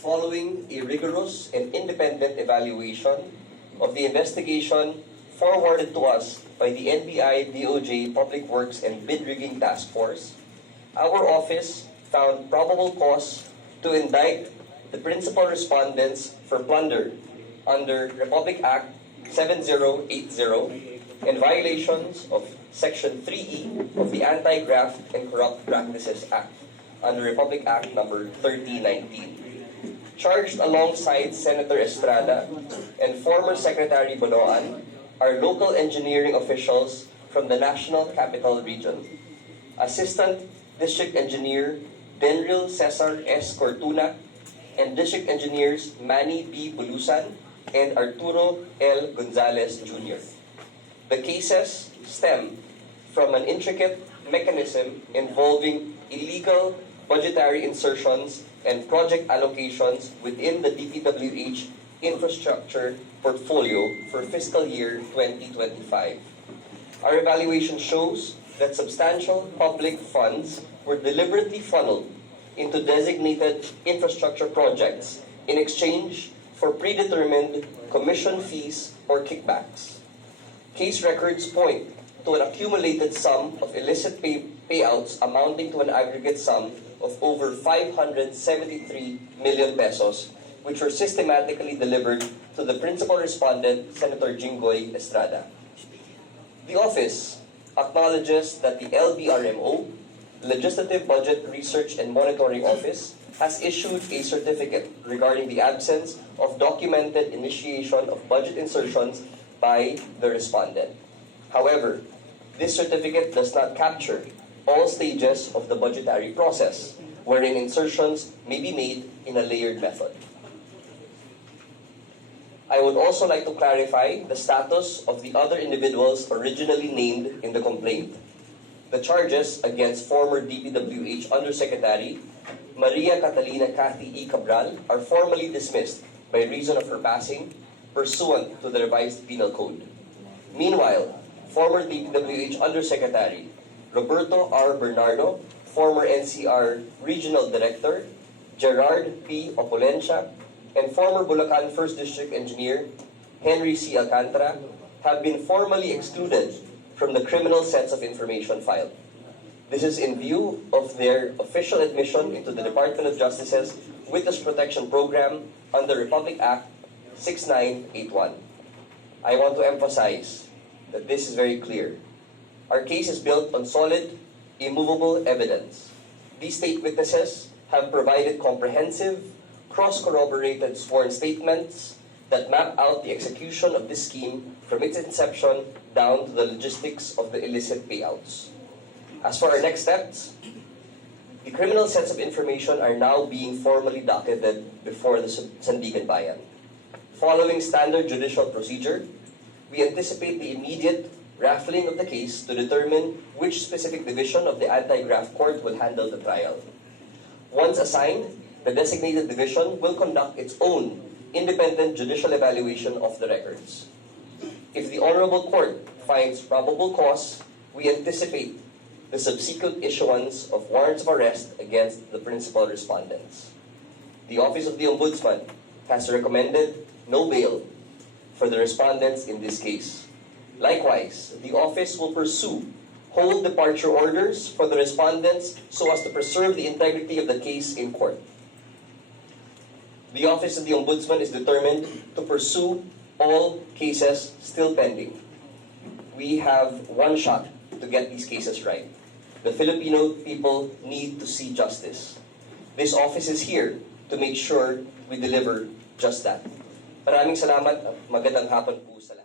following a rigorous and independent evaluation of the investigation forwarded to us by the NBI DOJ Public Works and Bid Rigging Task Force, our office found probable cause to indict the principal respondents for plunder under Republic Act 7080 and violations of Section 3E of the Anti-Graft and Corrupt Practices Act under Republic Act number 3019. Charged alongside Senator Estrada and former Secretary Bonoan are local engineering officials from the National Capital Region. Assistant District Engineer Denril Cesar S. Cortuna and District Engineers Manny B. Bulusan and Arturo L. Gonzalez Jr. The cases stem from an intricate mechanism involving illegal budgetary insertions and project allocations within the DPWH infrastructure portfolio for fiscal year 2025. Our evaluation shows that substantial public funds were deliberately funneled into designated infrastructure projects in exchange for predetermined commission fees or kickbacks. Case records point to an accumulated sum of illicit payouts amounting to an aggregate sum of over 573 million pesos, which were systematically delivered to the principal respondent, Senator Jinggoy Estrada. The office acknowledges that the LBRMO, Legislative Budget Research and Monitoring Office, has issued a certificate regarding the absence of documented initiation of budget insertions by the respondent. However, this certificate does not capture all stages of the budgetary process, wherein insertions may be made in a layered method. I would also like to clarify the status of the other individuals originally named in the complaint. The charges against former DPWH Undersecretary Maria Catalina Cathy E. Cabral are formally dismissed by reason of her passing pursuant to the revised penal code. Meanwhile, former DPWH Undersecretary Roberto R. Bernardo, former NCR Regional Director Gerard P. Opulencia, and former Bulacan 1st District Engineer Henry C. Alcantara have been formally excluded from the criminal sets of information filed. This is in view of their official admission into the Department of Justice's Witness Protection Program under Republic Act 6981. I want to emphasize that this is very clear. Our case is built on solid, immovable evidence. These state witnesses have provided comprehensive, cross-corroborated sworn statements that map out the execution of this scheme from its inception down to the logistics of the illicit payouts. As for our next steps, the criminal sets of information are now being formally docketed before the Sandigan Bayan. Following standard judicial procedure, we anticipate the immediate raffling of the case to determine which specific division of the Anti-Graft Court will handle the trial. Once assigned, the designated division will conduct its own independent judicial evaluation of the records. If the Honorable Court finds probable cause, we anticipate the subsequent issuance of warrants of arrest against the principal respondents. The Office of the Ombudsman has recommended no bail for the respondents in this case. Likewise, the office will pursue whole departure orders for the respondents so as to preserve the integrity of the case in court. The Office of the Ombudsman is determined to pursue all cases still pending. We have one shot to get these cases right. The Filipino people need to see justice. This office is here to make sure we deliver just that. Maraming salamat at magandang hapon po sa lahat.